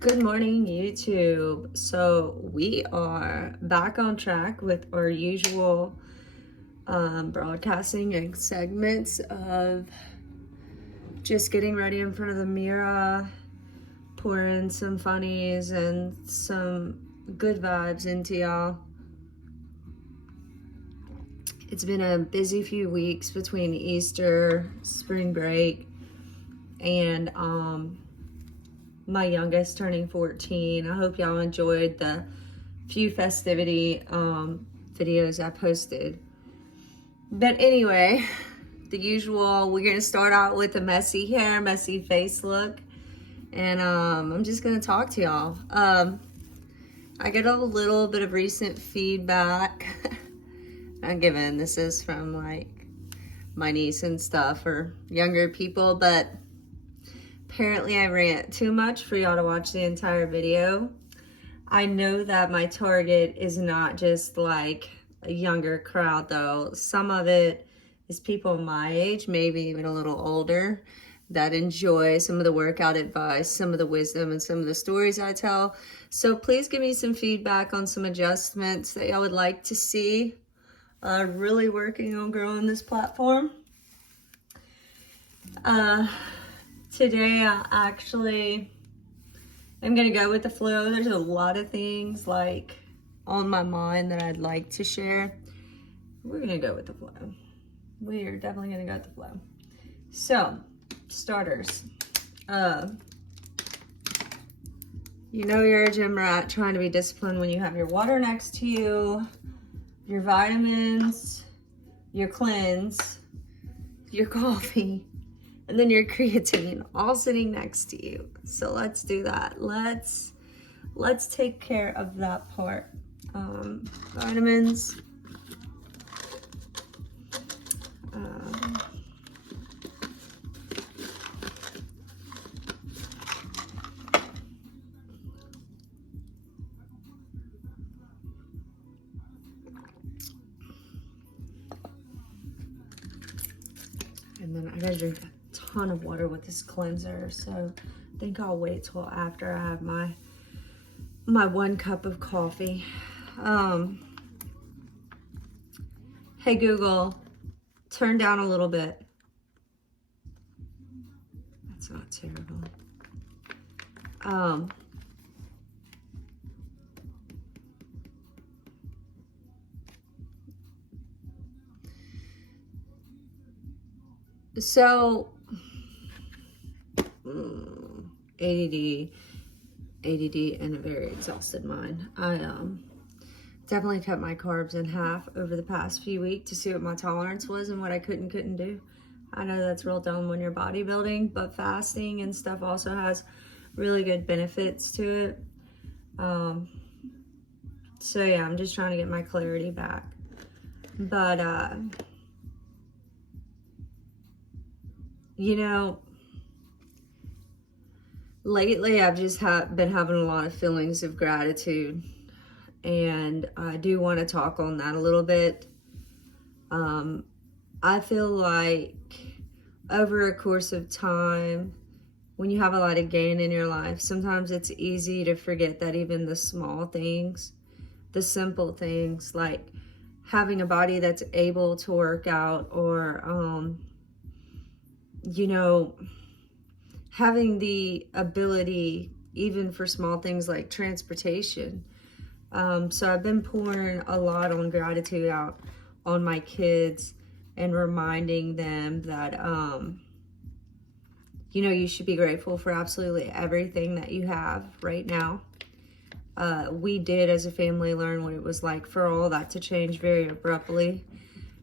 Good morning, YouTube. So we are back on track with our usual broadcasting and segments of just getting ready in front of the mirror, pouring some funnies and some good vibes into y'all. It's been a busy few weeks between Easter, spring break, and my youngest turning 14. I hope y'all enjoyed the few festivity videos I posted. But anyway, the usual, we're gonna start out with a messy hair, messy face look. And I'm just gonna talk to y'all. I get a little bit of recent feedback. I'm given this is from like my niece and stuff or younger people, but apparently I rant too much for y'all to watch the entire video. I know that my target is not just like a younger crowd though. Some of it is people my age, maybe even a little older, that enjoy some of the workout advice, some of the wisdom, and some of the stories I tell. So please give me some feedback on some adjustments that y'all would like to see. Really working on growing this platform. Today I actually I'm gonna go with the flow. There's a lot of things like on my mind that I'd like to share. We're gonna go with the flow. We are definitely gonna go with the flow. So, starters. You know you're a gym rat trying to be disciplined when you have your water next to you, your vitamins, your cleanse, your coffee, and then your creatine all sitting next to you. So let's do that. Let's take care of that part. Vitamins. And then I gotta drink a ton of water with this cleanser, so I think I'll wait till after I have my 1 cup of coffee. Hey Google, turn down a little bit. That's not terrible. So ADD and a very exhausted mind. I definitely cut my carbs in half over the past few weeks to see what my tolerance was and what I couldn't do. I know that's real dumb when you're bodybuilding, but fasting and stuff also has really good benefits to it. So yeah, I'm just trying to get my clarity back. But you know, lately I've just been having a lot of feelings of gratitude, and I do want to talk on that a little bit. I feel like over a course of time, when you have a lot of gain in your life, sometimes it's easy to forget that even the small things, the simple things like having a body that's able to work out, or you know, having the ability even for small things like transportation. So I've been pouring a lot on gratitude out on my kids and reminding them that, you know, you should be grateful for absolutely everything that you have right now. We did as a family learn what it was like for all that to change very abruptly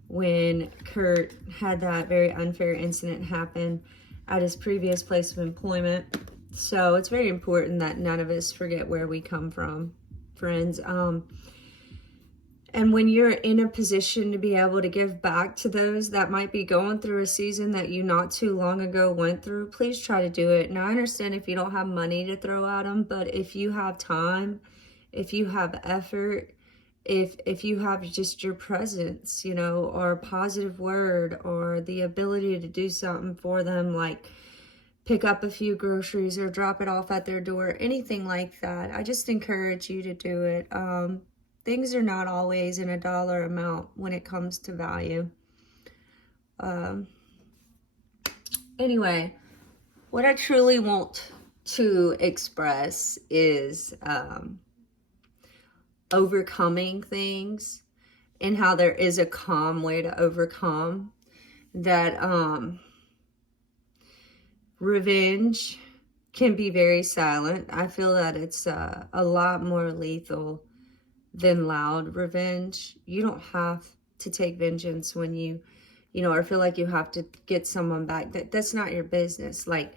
when Kurt had that very unfair incident happen at his previous place of employment. So it's very important that none of us forget where we come from, friends. And when you're in a position to be able to give back to those that might be going through a season that you not too long ago went through, please try to do it. Now, I understand if you don't have money to throw at them, but if you have time, if you have effort, if you have just your presence, you know, or a positive word or the ability to do something for them, like pick up a few groceries or drop it off at their door, anything like that. I just encourage you to do it. Things are not always in a dollar amount when it comes to value. Anyway, what I truly want to express is overcoming things, and how there is a calm way to overcome that. Revenge can be very silent. I feel that it's a lot more lethal than loud revenge. You don't have to take vengeance when you know, or feel like you have to get someone back. That's not your business. Like,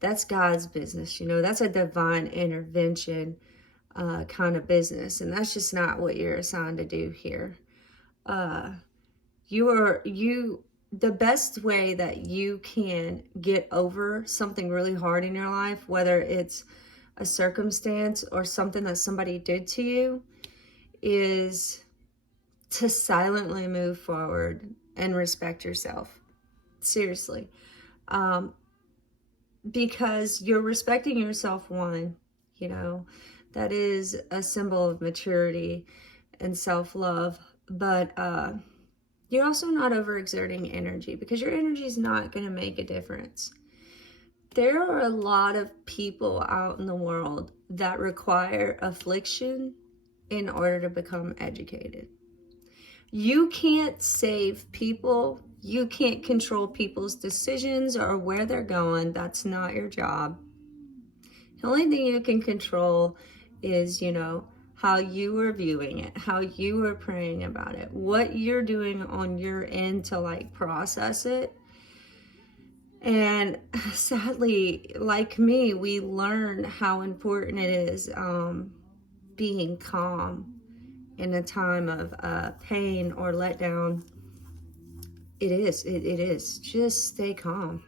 that's God's business, you know. That's a divine intervention kind of business, and that's just not what you're assigned to do here. The best way that you can get over something really hard in your life, whether it's a circumstance or something that somebody did to you, is to silently move forward and respect yourself. Seriously. Because you're respecting yourself, one, you know, that is a symbol of maturity and self-love. But you're also not overexerting energy, because your energy is not going to make a difference. There are a lot of people out in the world that require affliction in order to become educated. You can't save people. You can't control people's decisions or where they're going. That's not your job. The only thing you can control is, you know, how you are viewing it, how you are praying about it, what you're doing on your end to like process it. And sadly, like me, we learn how important it is being calm in a time of pain or letdown. It is. Just stay calm.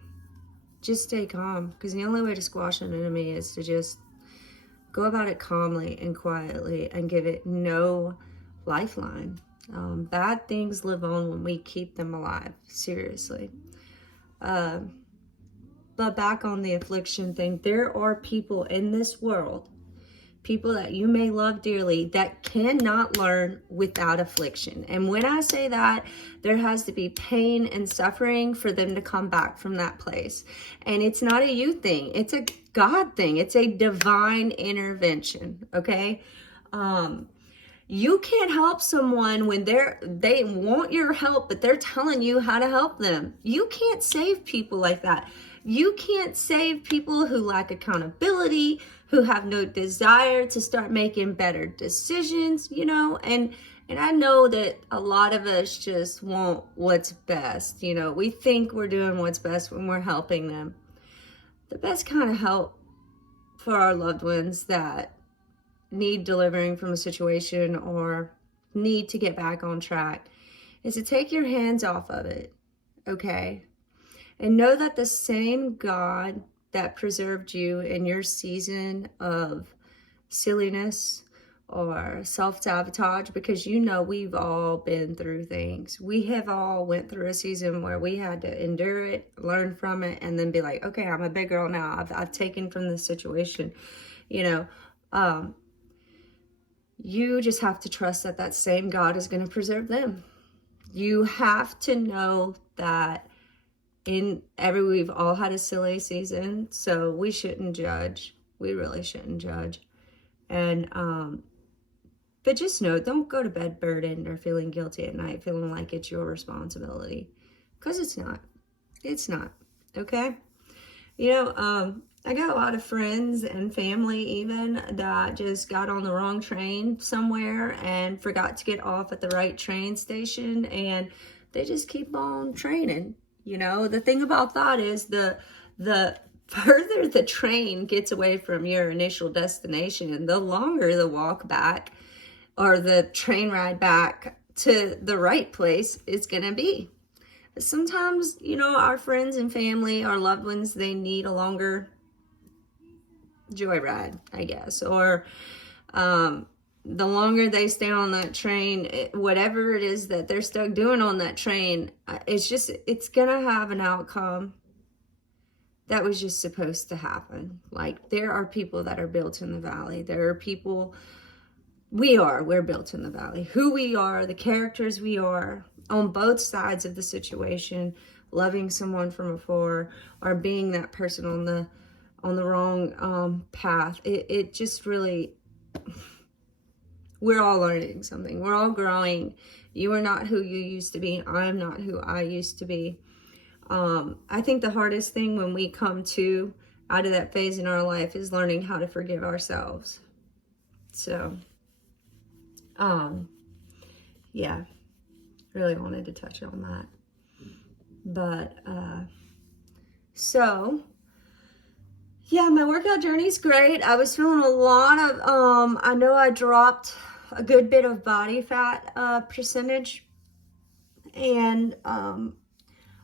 Just stay calm, because the only way to squash an enemy is to just go about it calmly and quietly and give it no lifeline. Bad things live on when we keep them alive. Seriously. But back on the affliction thing, there are people in this world, people that you may love dearly, that cannot learn without affliction. And when I say that, there has to be pain and suffering for them to come back from that place. And it's not a you thing. It's a God thing. It's a divine intervention, okay? You can't help someone when they want your help, but they're telling you how to help them. You can't save people like that. You can't save people who lack accountability, who have no desire to start making better decisions, you know? And I know that a lot of us just want what's best. You know, we think we're doing what's best when we're helping them. The best kind of help for our loved ones that need delivering from a situation or need to get back on track is to take your hands off of it, okay? And know that the same God that preserved you in your season of silliness or self-sabotage, because you know we've all been through things. We have all went through a season where we had to endure it, learn from it, and then be like, okay, I'm a big girl now. I've taken from this situation, you know. You just have to trust that that same God is going to preserve them. You have to know that we've all had a silly season, so we shouldn't judge. We really shouldn't judge. And, but just know, don't go to bed burdened or feeling guilty at night, feeling like it's your responsibility, because it's not. It's not, okay? You know, I got a lot of friends and family even that just got on the wrong train somewhere and forgot to get off at the right train station, and they just keep on training. You know, the thing about that is the further the train gets away from your initial destination, the longer the walk back or the train ride back to the right place is going to be. Sometimes, you know, our friends and family, our loved ones, they need a longer joyride, I guess, or the longer they stay on that train, whatever it is that they're stuck doing on that train, it's gonna have an outcome. that was just supposed to happen. Like, there are people that are built in the valley. There are people, we're built in the valley. Who we are, the characters we are on both sides of the situation, loving someone from afar or being that person on the wrong path. It just really, we're all learning something. We're all growing. You are not who you used to be. I'm not who I used to be. I think the hardest thing when we come to out of that phase in our life is learning how to forgive ourselves. So, yeah, really wanted to touch on that. But, so, yeah, my workout journey's great. I was feeling a lot of, I know I dropped a good bit of body fat, percentage, and,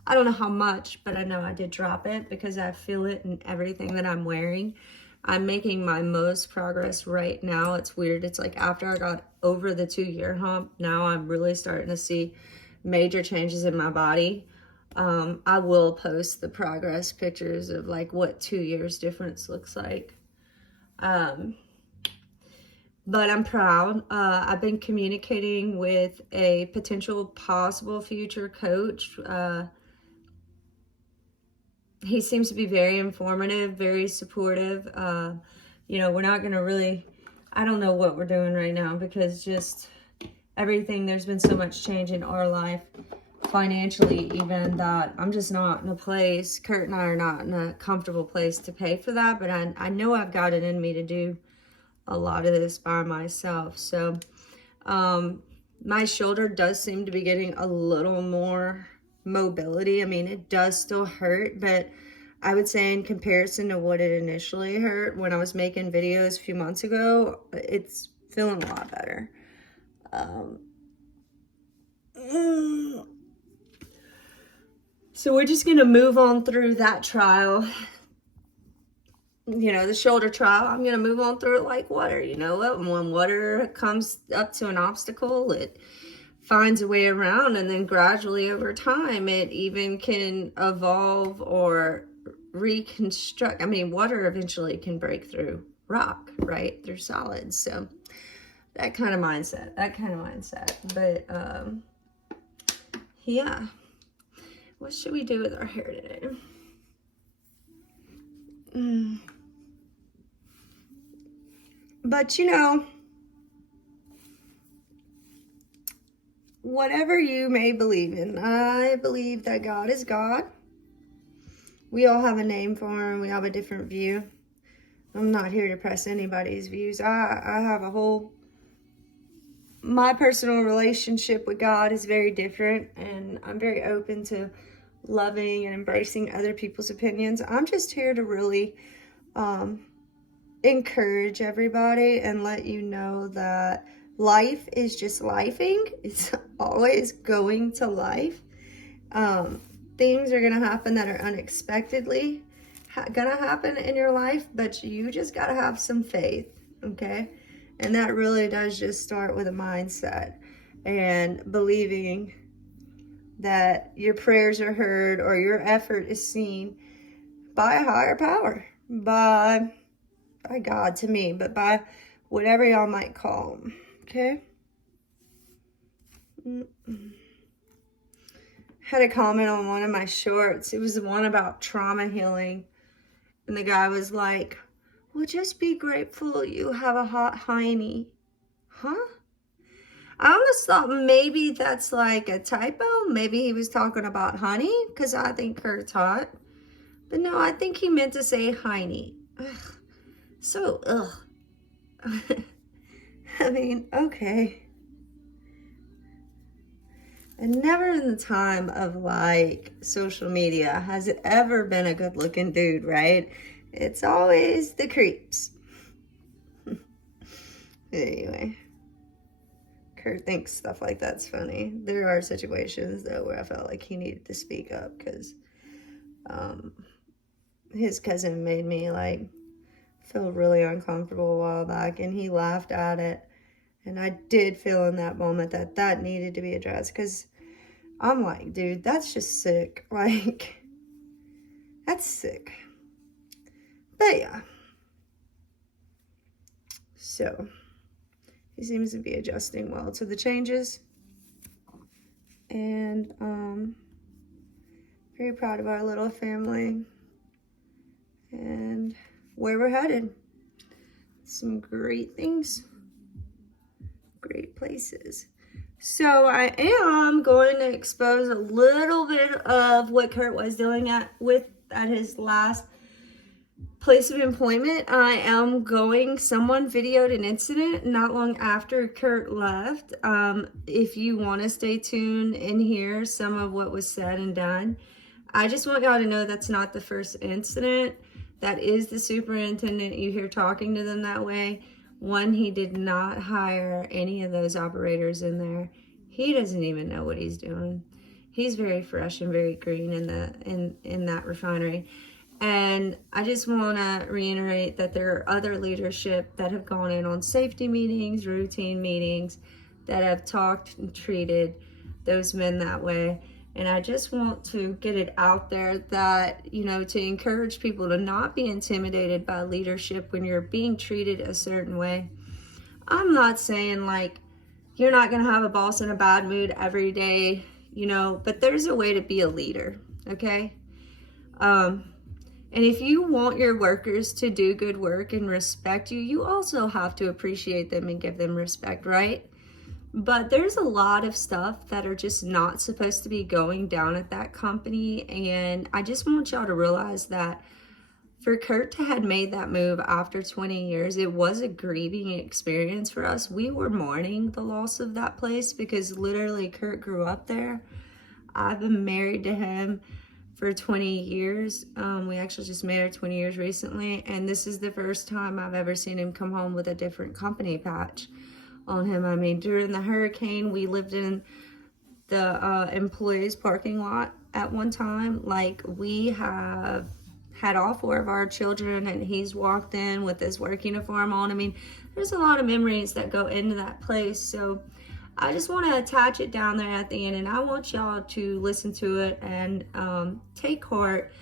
I don't know how much, but I know I did drop it because I feel it in everything that I'm wearing. I'm making my most progress right now. It's weird. It's like after I got over the 2-year hump, now I'm really starting to see major changes in my body. I will post the progress pictures of like what 2 years difference looks like. But I'm proud. I've been communicating with a potential possible future coach. He seems to be very informative, very supportive. You know, we're not going to really, I don't know what we're doing right now because just everything, there's been so much change in our life, financially even, that I'm just not in a place, Kurt and I are not in a comfortable place to pay for that, but I know I've got it in me to do a lot of this by myself. So, my shoulder does seem to be getting a little more mobility. I mean, it does still hurt, but I would say in comparison to what it initially hurt when I was making videos a few months ago, it's feeling a lot better. So we're just going to move on through that trial. You know, the shoulder trial, I'm going to move on through it like water. You know what? When water comes up to an obstacle, it finds a way around, and then gradually over time, it even can evolve or reconstruct. I mean, water eventually can break through rock, right? Through solids. So that kind of mindset. But, yeah. What should we do with our hair today? But, you know, whatever you may believe in, I believe that God is God. We all have a name for him. We have a different view. I'm not here to press anybody's views. I have a whole, my personal relationship with God is very different, and I'm very open to loving and embracing other people's opinions. I'm just here to really encourage everybody and let you know that life is just lifing. It's always going to life. Things are going to happen that are unexpectedly going to happen in your life, but you just got to have some faith, okay? And that really does just start with a mindset and believing that your prayers are heard or your effort is seen by a higher power, by God to me, but by whatever y'all might call them, okay? Had a comment on one of my shorts. It was the one about trauma healing. And the guy was like, well, just be grateful you have a hot hiney. Huh? I almost thought maybe that's like a typo. Maybe he was talking about honey, because I think Kurt's hot. But no, I think he meant to say hiney. Ugh. So, ugh. I mean, okay. And never in the time of like social media has it ever been a good looking dude, right? It's always the creeps. Anyway, Kurt thinks stuff like that's funny. There are situations though where I felt like he needed to speak up because his cousin made me like feel really uncomfortable a while back, and he laughed at it. And I did feel in that moment that that needed to be addressed, because I'm like, dude, that's just sick. Like, that's sick. But yeah. So he seems to be adjusting well to the changes. And very proud of our little family and where we're headed. Some great things, great places. So I am going to expose a little bit of what Kurt was doing at his last place of employment. Someone videoed an incident not long after Kurt left. If you want to stay tuned and hear some of what was said and done, I just want y'all to know that's not the first incident. That is the superintendent you hear talking to them that way. One, he did not hire any of those operators in there. He doesn't even know what he's doing. He's very fresh and very green in that refinery. And I just want to reiterate that there are other leadership that have gone in on safety meetings, routine meetings, that have talked and treated those men that way. And I just want to get it out there that, to encourage people to not be intimidated by leadership when you're being treated a certain way. I'm not saying like you're not going to have a boss in a bad mood every day, but there's a way to be a leader, okay? And if you want your workers to do good work and respect you, you also have to appreciate them and give them respect, right? But there's a lot of stuff that are just not supposed to be going down at that company. And I just want y'all to realize that for Kurt to have made that move after 20 years, it was a grieving experience for us. We were mourning the loss of that place because literally Kurt grew up there. I've been married to him for 20 years. We actually just made our 20 years recently. And this is the first time I've ever seen him come home with a different company patch on him. I mean, during the hurricane, we lived in the employees parking lot at one time. Like, we have had all 4 of our children and he's walked in with his work uniform on. I mean, there's a lot of memories that go into that place. So I just want to attach it down there at the end, and I want y'all to listen to it and take heart,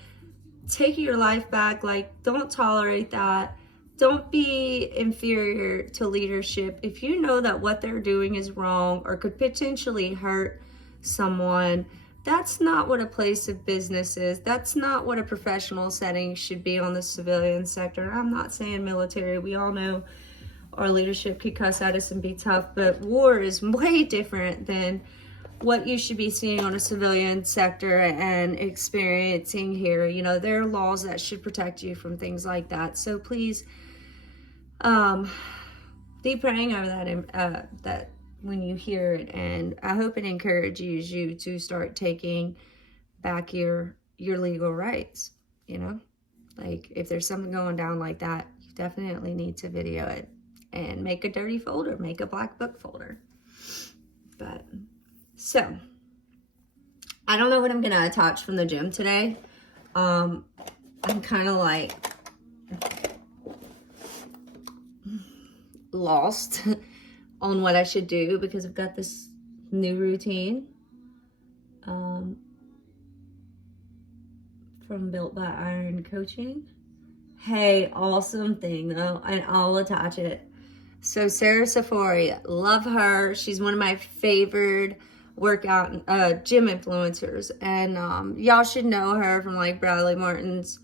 take your life back. Like, don't tolerate that. Don't be inferior to leadership. If you know that what they're doing is wrong or could potentially hurt someone, that's not what a place of business is. That's not what a professional setting should be on the civilian sector. I'm not saying military. We all know our leadership could cuss at us and be tough, but war is way different than what you should be seeing on a civilian sector and experiencing here. There are laws that should protect you from things like that. So please, be praying over that when you hear it, and I hope it encourages you to start taking back your legal rights. Like, if there's something going down like that, you definitely need to video it and make a dirty folder, make a black book folder. But so I don't know what I'm gonna attach from the gym today. I'm kind of like lost on what I should do because I've got this new routine from Built by Iron Coaching. Hey, awesome thing though, and I'll attach it. So Sarah Safari, love her. She's one of my favorite workout gym influencers, and y'all should know her from like Bradley Martin's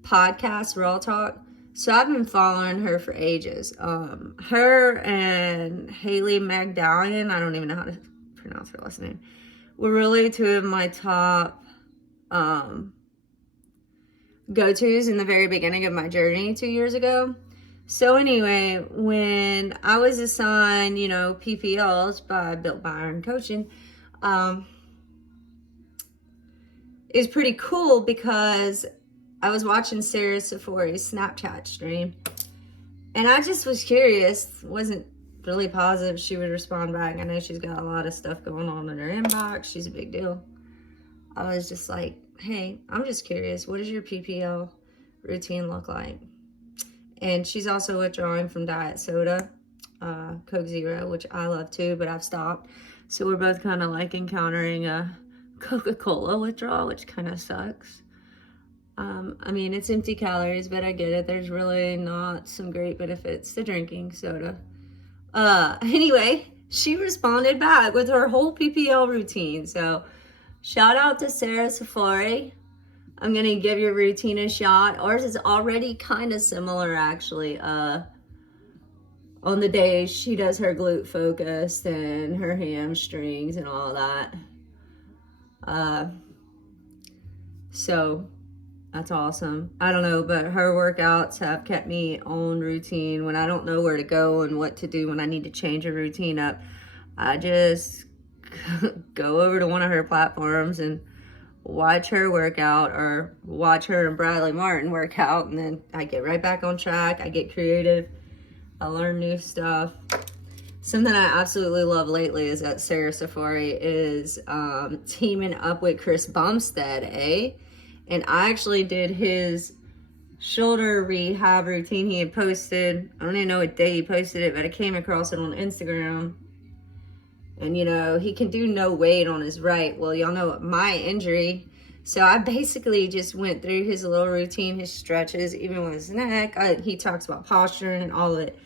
podcast, Raw Talk. So I've been following her for ages. Her and Haley Magdallion, I don't even know how to pronounce her last name, were really 2 of my top go-tos in the very beginning of my journey 2 years ago. So anyway, when I was assigned, PPLs by Built by Iron Coaching, it was pretty cool because I was watching Sarah Safari's Snapchat stream, and I just was curious. Wasn't really positive she would respond back. I know she's got a lot of stuff going on in her inbox. She's a big deal. I was just like, hey, I'm just curious. What does your PPL routine look like? And she's also withdrawing from diet soda, Coke Zero, which I love too, but I've stopped. So we're both kind of like encountering a Coca-Cola withdrawal, which kind of sucks. I mean, it's empty calories, but I get it. There's really not some great benefits to drinking soda. Anyway, she responded back with her whole PPL routine. So shout out to Sarah Safari. I'm going to give your routine a shot. Ours is already kind of similar, actually. On the days she does her glute focused and her hamstrings and all that. So that's awesome. I don't know, but her workouts have kept me on routine when I don't know where to go and what to do when I need to change a routine up. I just go over to one of her platforms and watch her workout, or watch her and Bradley Martin work out, and then I get right back on track. I get creative. I learn new stuff. Something I absolutely love lately is that Sarah Safari is teaming up with Chris Bumstead, and I actually did his shoulder rehab routine he had posted. I don't even know what day he posted it, but I came across it on Instagram. And, you know, he can do no weight on his right. Well, y'all know my injury. So I basically just went through his little routine, his stretches, even with his neck. He talks about posturing and all of it.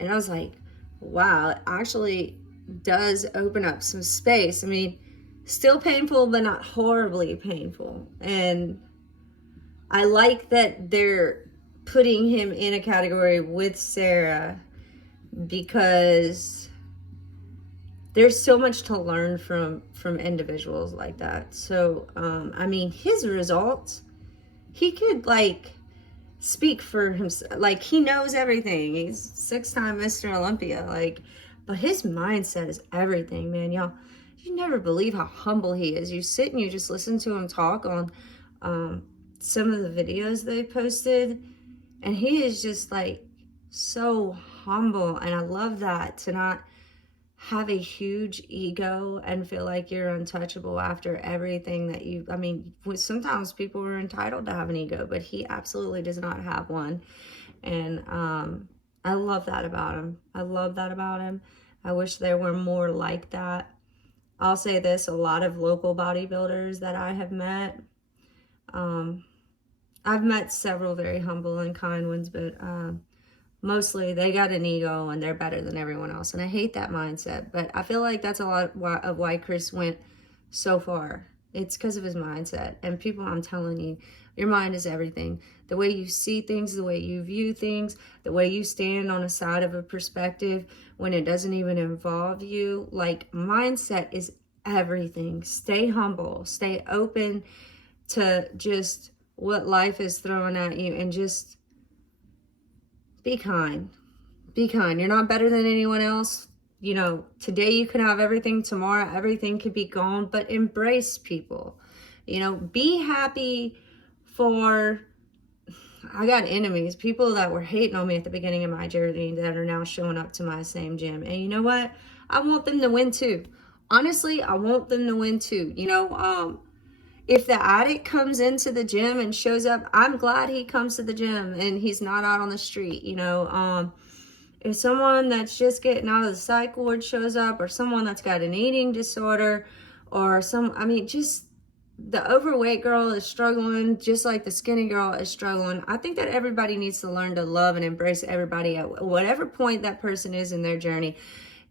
And I was like, wow, it actually does open up some space. I mean, still painful, but not horribly painful. And I like that they're putting him in a category with Sarah, because there's so much to learn from individuals like that. So I mean, his results, he could like speak for himself. Like, he knows everything. He's 6-time Mr. Olympia. Like, but his mindset is everything, man. Y'all, you never believe how humble he is. You sit and you just listen to him talk on some of the videos they posted, and he is just like so humble. And I love that, to not have a huge ego and feel like you're untouchable after everything that you, I mean, sometimes people are entitled to have an ego, but he absolutely does not have one. And I love that about him. I love that about him. I wish there were more like that. I'll say this, a lot of local bodybuilders that I have met, I've met several very humble and kind ones, but mostly they got an ego and they're better than everyone else. And I hate that mindset, but I feel like that's a lot of why Chris went so far. It's because of his mindset. And people, I'm telling you, your mind is everything. The way you see things, the way you view things, the way you stand on a side of a perspective when it doesn't even involve you. Like, mindset is everything. Stay humble, stay open to just what life is throwing at you, and just be kind. Be kind. You're not better than anyone else. You know, today you can have everything, tomorrow everything could be gone, but embrace people. You know, be happy for, I got enemies, people that were hating on me at the beginning of my journey that are now showing up to my same gym. And you know what? I want them to win too. Honestly, I want them to win too. You know, if the addict comes into the gym and shows up, I'm glad he comes to the gym and he's not out on the street. You know, if someone that's just getting out of the psych ward shows up, or someone that's got an eating disorder, or I mean, just the overweight girl is struggling, just like the skinny girl is struggling. I think that everybody needs to learn to love and embrace everybody at whatever point that person is in their journey.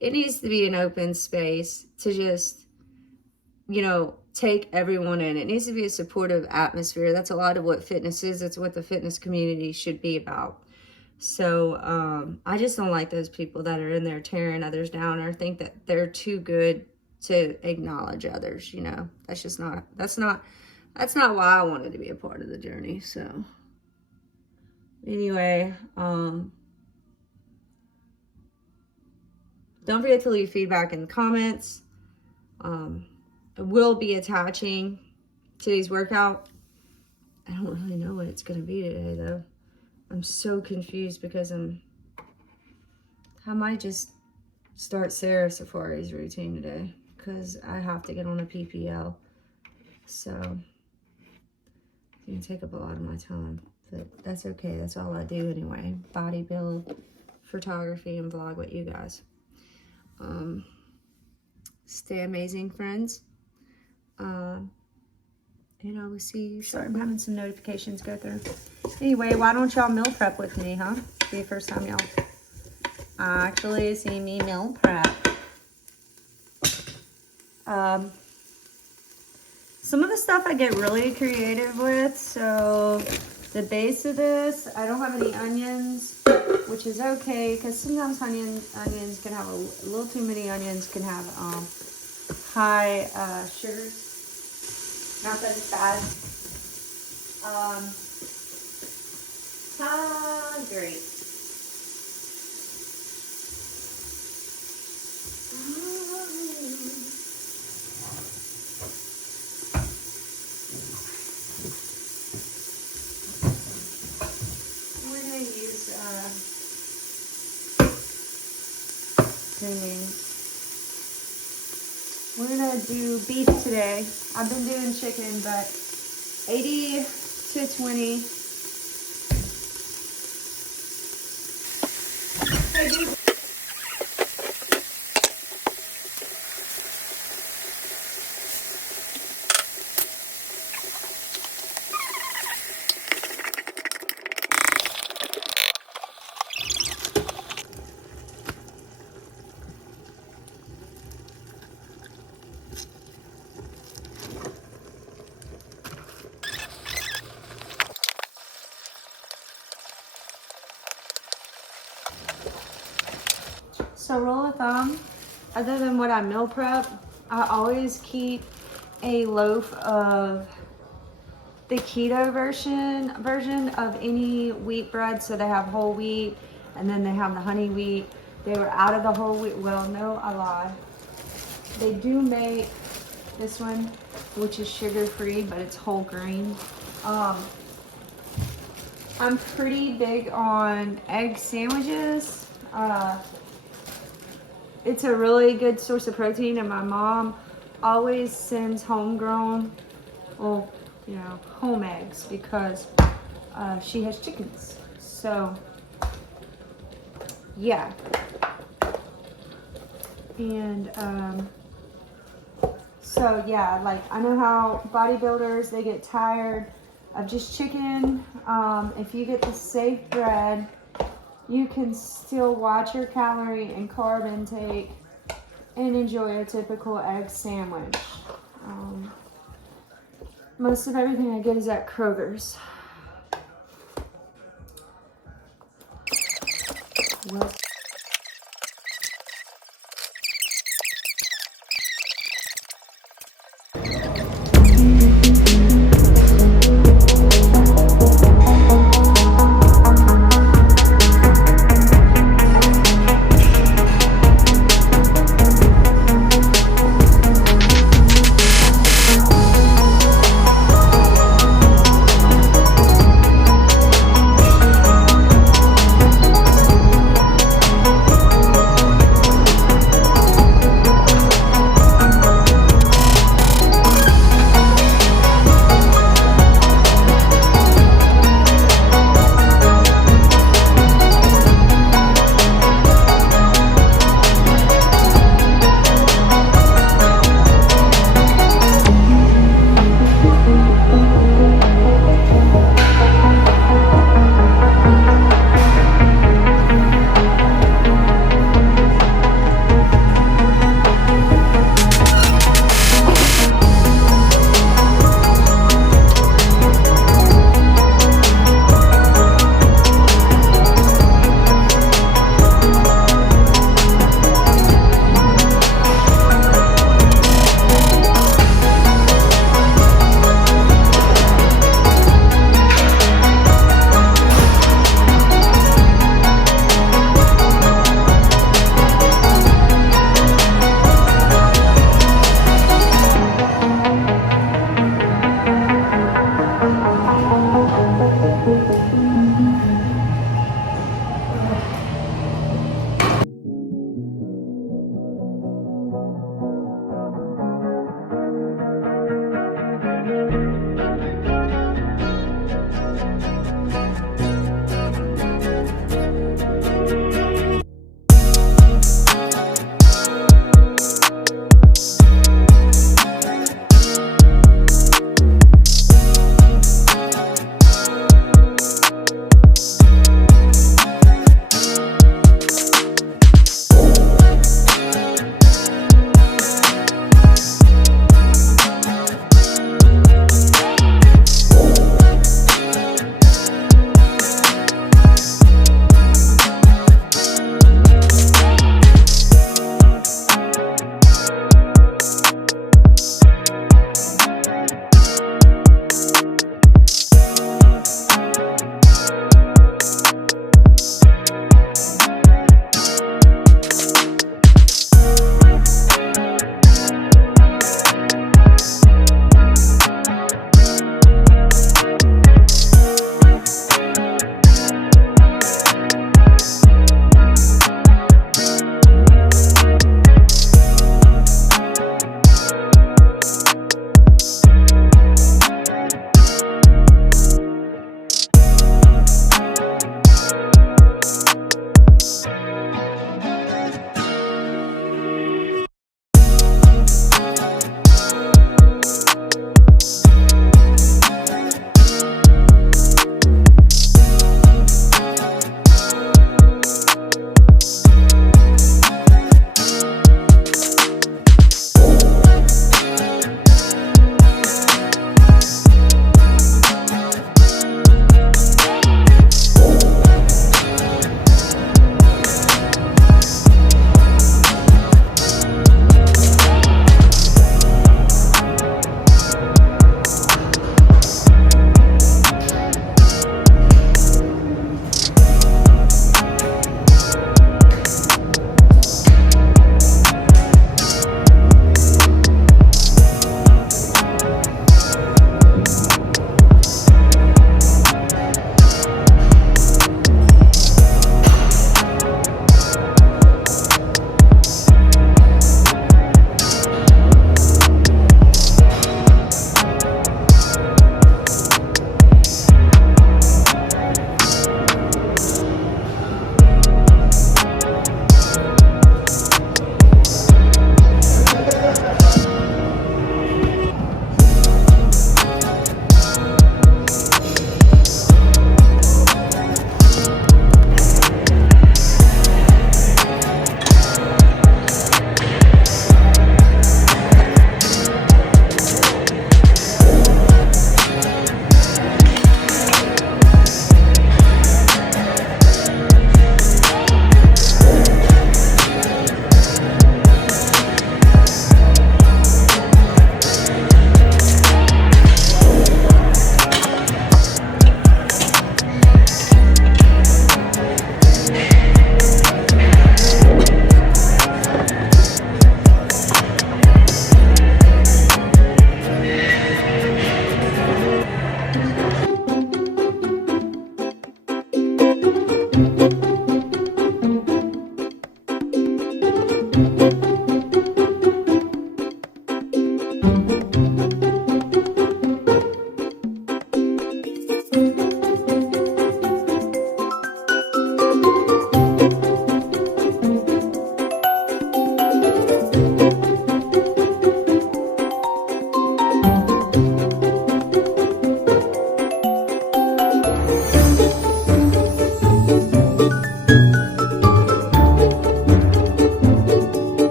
It needs to be an open space to just, you know, take everyone in. It needs to be a supportive atmosphere. That's a lot of what fitness is. It's what the fitness community should be about. So I just don't like those people that are in there tearing others down, or think that they're too good to acknowledge others. You know, that's not why I wanted to be a part of the journey. So anyway, don't forget to leave feedback in the comments. I will be attaching today's workout. I don't really know what it's going to be today, though. I'm so confused because I might just start Sarah Safari's routine today, because I have to get on a PPL. So it's going to take up a lot of my time, but that's okay. That's all I do anyway. Body build, photography, and vlog with you guys. Stay amazing, friends. And I will see you. Sorry, I'm having some notifications go through. Anyway, why don't y'all meal prep with me, huh? Be the first time y'all actually see me meal prep. Some of the stuff I get really creative with. So the base of this, I don't have any onions, which is okay because sometimes onions can have a little too many onions can have high sugars. Not that it's bad. Great. We're gonna use we're gonna do beef today. I've been doing chicken, but 80 to 20. So rule of thumb, other than what I meal prep, I always keep a loaf of the keto version of any wheat bread. So they have whole wheat and then they have the honey wheat. They were out of the whole wheat. Well, no, I lie. They do make this one, which is sugar-free, but it's whole grain. I'm pretty big on egg sandwiches. It's a really good source of protein, and my mom always sends homegrown, well, you know, home eggs because she has chickens. So, yeah. And, so yeah, like I know how bodybuilders, they get tired of just chicken. If you get the safe bread, you can still watch your calorie and carb intake and enjoy a typical egg sandwich. Most of everything I get is at Kroger's. Well,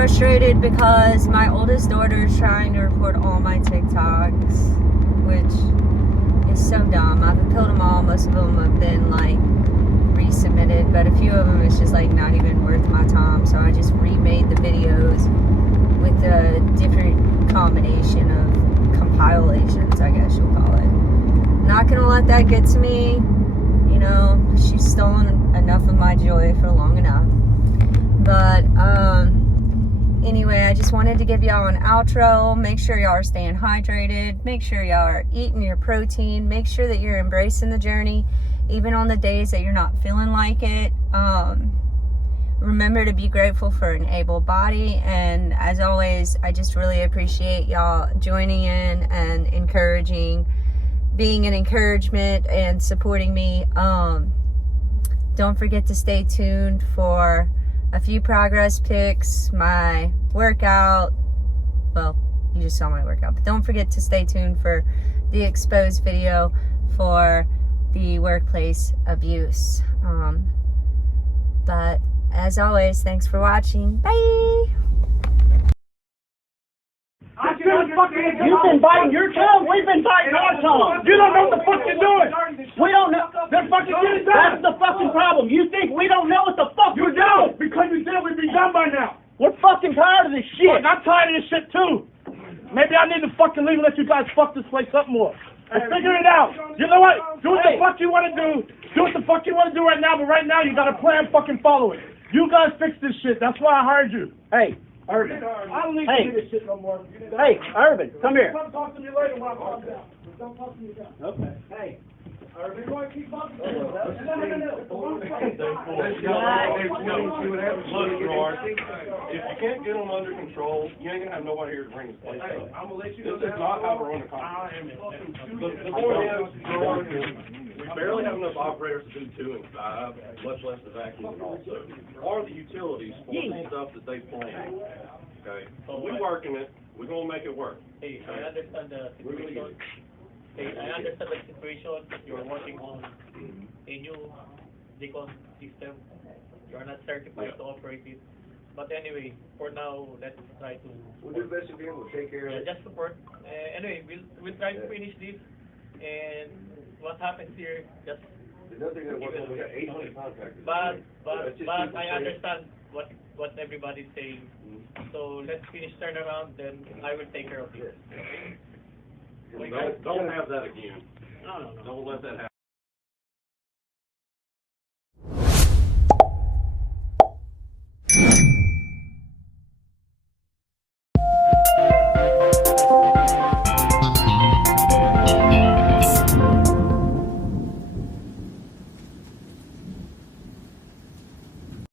frustrated because my oldest daughter is trying to report all my TikToks, which is so dumb. I've appealed them all. Most of them have been like resubmitted, but a few of them it's just like not even worth my time. So I just remade the videos with a different combination of compilations, I guess you'll call it. Not gonna let that get to me. You know, she's stolen enough of my joy for long enough. But anyway, I just wanted to give y'all an outro. Make sure y'all are staying hydrated. Make sure y'all are eating your protein. Make sure that you're embracing the journey, even on the days that you're not feeling like it. Remember to be grateful for an able body. And as always, I just really appreciate y'all joining in and encouraging, being an encouragement and supporting me. Don't forget to stay tuned for a few progress pics, my workout. Well, you just saw my workout, but don't forget to stay tuned for the exposed video for the workplace abuse. But as always, thanks for watching. Bye. You've been biting your tongue. We've been biting our tongue. You don't know what the fuck you're doing. We don't know. They're fucking getting done. That's the fucking problem. You think we don't know what the fuck we're doing? Because you said we'd be done by now. We're fucking tired of this shit. Look, I'm tired of this shit too. Maybe I need to fucking leave and let you guys fuck this place up more. And figure it out. You know what? Do what the fuck you want to do. Do what the fuck you want to do right now. But right now you got a plan. Fucking follow it. You guys fix this shit. That's why I hired you. Hey. Urban. I don't need to do this shit no more. Hey, Urban, come here. Come talk to me later when I calm down. Don't talk to me now. Okay. Hey. Urban, you want to keep talking to me? No. If you can't get them under control, you ain't gonna have nobody here to bring this place up. I'm gonna let you know this is not how we're running the conference. The point is, we barely have enough operators to do 2 and 5, much less the vacuum also, or the utilities for the stuff that they plan. Okay, so we're working it. We're gonna make it work. Hey, I understand the situation. Hey, I understand the situation. You're working on a new decon system. You're not certified to operate it. But anyway, for now, let's try to. We'll do the best we can. We'll take care of it. Just support. Anyway, we'll try to finish this. And what happens here, just. Nothing that works. We got 800 contractors. But I understand what everybody's saying. So let's finish turnaround, then I will take care of it. Don't have that again. No. Don't let that happen.